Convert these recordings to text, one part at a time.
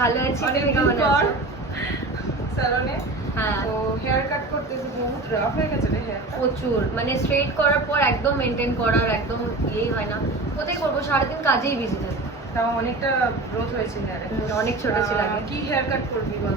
ভালো আছি, অনেক তুমি দিন কেমন পর আছো? স্যালনে। হ্যাঁ, তো হেয়ার কাট করতে বহুত রাফ হয়ে গেছে রে হেয়ার। প্রচুর মানে স্ট্রেট করার পর একদম মেনটেন করার একদম ইয়েই হয় না। কোথায় করবো, সারাদিন কাজেই বিজি থাকি। তাও অনেকটা গ্রোথ হয়েছে হেয়ারে। অনেক ছোট ছিল আগে। কি হেয়ার কাট করবি বল?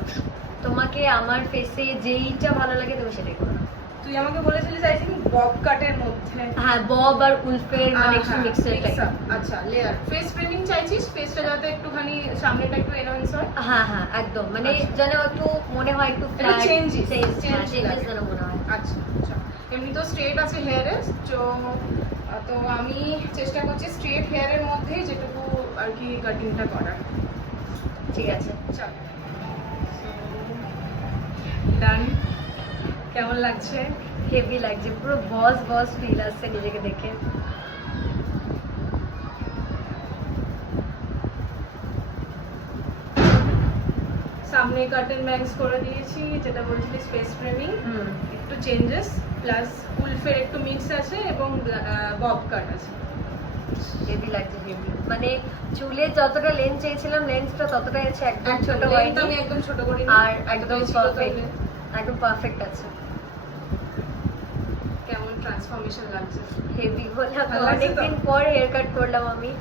তোমাকে আমার ফেসে যেইটা ভালো লাগে তুমি সেটাই করো। তুই আমাকে বলেছিলিস আই থিঙ্ক বব কাটের মধ্যে। হ্যাঁ, বব আর উলফের মানে একটু হ্যাঁ, মিক্সচার mix টাইপ। up। আচ্ছা, লেয়ার ফেস ফ্রেমিং চাইছিস, ফেসটা যাতে একটুখানি সামনেটা একটু এনহান্স হয়। হ্যাঁ হ্যাঁ, একদম মানে আচ্ছা। যেন একটু মনে হয় একটু একটু ফ্ল্যাট changes, change চেঞ্জেস লাগে। যেন মনে হয়। আচ্ছা আচ্ছা, এমনি তো স্ট্রেট আছে হেয়ারে, তো তো আমি চেষ্টা করছি স্ট্রেট হেয়ারের মধ্যেই যেটুকু আর কি কাটিংটা করার। ঠিক আছে, চল ডান। কেমন লাগছে? হেভি লাগছে, পুরো বস বস ফিল আসছে নিজেকে দেখে। সামনে কার্টেন ব্যাংস করে দিয়েছি, যেটা বলছিলি স্পেস ফ্রেমিং, একটু চেঞ্জেস প্লাস উলফের একটু মিক্স আছে এবং বব কাট আছে। হেভি লাগছে, হেভি মানে চুলে যতটা লেন্থ চেয়েছিলাম লেন্থটা ততটাই আছে, একদম ছোট length হয়নি আমি একদম ছোট করি আর একদম পারফেক্ট, একদম পারফেক্ট আছে। কেমন ট্রান্সফরমেশন লাগছে? হেভি বলে ভালো লাগছে তো? অনেকদিন পর হেয়ার কাট করলাম আমি।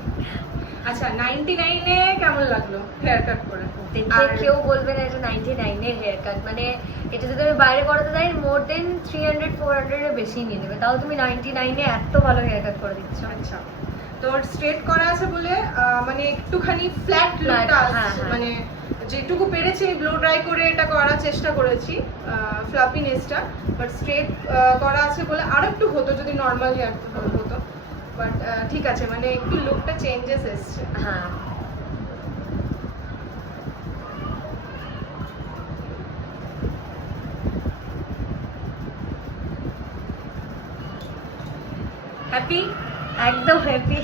আচ্ছা, 99 এ কেমন লাগলো হেয়ার কাট করে? দেখে কেউ বলবে না এটা 99 এর হেয়ার কাট, মানে এটা যদি আমি বাইরে করাতে যাই মোর দেন 300-400 এর বেশি নিয়ে নেবে, তাও তুমি 99 এ এত ভালো হেয়ার কাট করে দিচ্ছ। আচ্ছা, তোর স্ট্রেট করা আছে বলে মানে একটুখানি ফ্ল্যাট Flat, লুকটা হ্যাঁ, আসছে, হ্যাঁ। মানে যেটুকু পেরেছি ব্লো ড্রাই করে এটা করার চেষ্টা করেছি ফ্লাফিনেসটা, বাট স্ট্রেট করা আছে বলে আর একটু হতো যদি নর্মাল হেয়ার হতো, বাট ঠিক আছে, মানে একটু লুকটা চেঞ্জেস এসছে। হ্যাঁ, হ্যাপি? একদম হ্যাপি।